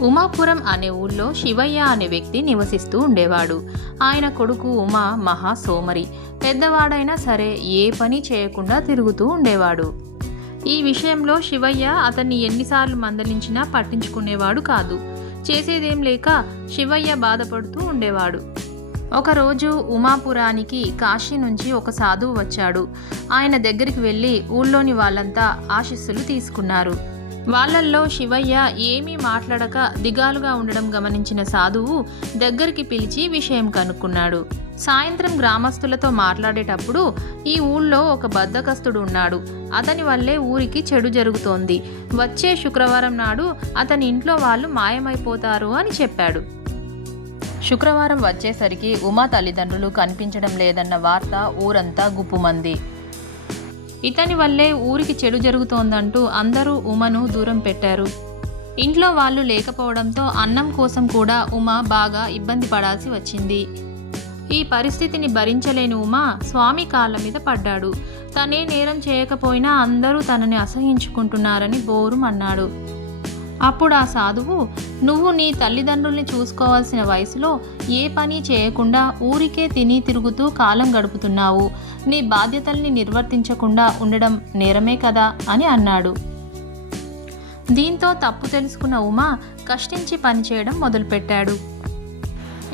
ఉమాపురం అనే ఊళ్ళో శివయ్య అనే వ్యక్తి నివసిస్తూ ఉండేవాడు. ఆయన కొడుకు ఉమా మహా సోమరి. పెద్దవాడైనా సరే ఏ పని చేయకుండా తిరుగుతూ ఉండేవాడు. ఈ విషయంలో శివయ్య అతన్ని ఎన్నిసార్లు మందలించినా పట్టించుకునేవాడు కాదు. చేసేదేం లేక శివయ్య బాధపడుతూ ఉండేవాడు. ఒకరోజు ఉమాపురానికి కాశీ నుంచి ఒక సాధువు వచ్చాడు. ఆయన దగ్గరికి వెళ్ళి ఊళ్ళోని వాళ్ళంతా ఆశీస్సులు తీసుకున్నారు. వాళ్ళల్లో శివయ్య ఏమీ మాట్లాడక దిగాలుగా ఉండడం గమనించిన సాధువు దగ్గరికి పిలిచి విషయం కనుక్కున్నాడు. సాయంత్రం గ్రామస్తులతో మాట్లాడేటప్పుడు ఈ ఊళ్ళో ఒక బద్దకస్తుడు ఉన్నాడు. అతని వల్లే ఊరికి చెడు జరుగుతోంది. వచ్చే శుక్రవారం నాడు అతని ఇంట్లో వాళ్ళు మాయమైపోతారు అని చెప్పాడు. శుక్రవారం వచ్చేసరికి ఉమా తల్లిదండ్రులు కనిపించడం లేదన్న వార్త ఊరంతా గుప్పుమంది. ఇతని వల్లే ఊరికి చెడు జరుగుతోందంటూ అందరూ ఉమను దూరం పెట్టారు. ఇంట్లో వాళ్ళు లేకపోవడంతో అన్నం కోసం కూడా ఉమ బాగా ఇబ్బంది పడాల్సి వచ్చింది. ఈ పరిస్థితిని భరించలేని ఉమ స్వామి కాళ్ళ మీద పడ్డాడు. తనే నేరం చేయకపోయినా అందరూ తనని అసహించుకుంటున్నారని బోరుమన్నాడు అప్పుడు ఆ సాధువు నువ్వు నీ తల్లిదండ్రుల్ని చూసుకోవాల్సిన వయసులో ఏ పని చేయకుండా ఊరికే తిని తిరుగుతూ కాలం గడుపుతున్నావు. నీ బాధ్యతల్ని నిర్వర్తించకుండా ఉండడం నేరమే కదా? అని అన్నాడు. దీంతో తప్పు తెలుసుకున్న ఉమా కష్టించి పనిచేయడం మొదలుపెట్టాడు.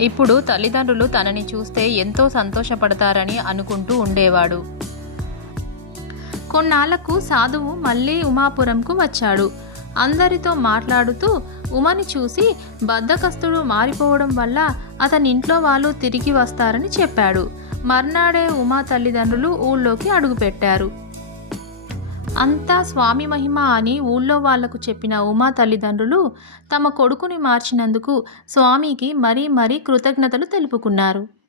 ఇప్పుడు తల్లిదండ్రులు తనని చూస్తే ఎంతో సంతోషపడతారని అనుకుంటూ ఉండేవాడు. కొన్నాళ్ళకు సాధువు మళ్ళీ ఉమాపురంకు వచ్చాడు. అందరితో మాట్లాడుతూ ఉమని చూసి బద్దకస్తుడు మారిపోవడం వల్ల అతని ఇంట్లో వాళ్ళు తిరిగి వస్తారని చెప్పాడు. మర్నాడే ఉమా తల్లిదండ్రులు ఊళ్ళోకి అడుగుపెట్టారు. అంతా స్వామి మహిమ అని ఊళ్ళో వాళ్ళకు చెప్పిన ఉమా తల్లిదండ్రులు తమ కొడుకుని మార్చినందుకు స్వామికి మరీ మరీ కృతజ్ఞతలు తెలుపుకున్నారు.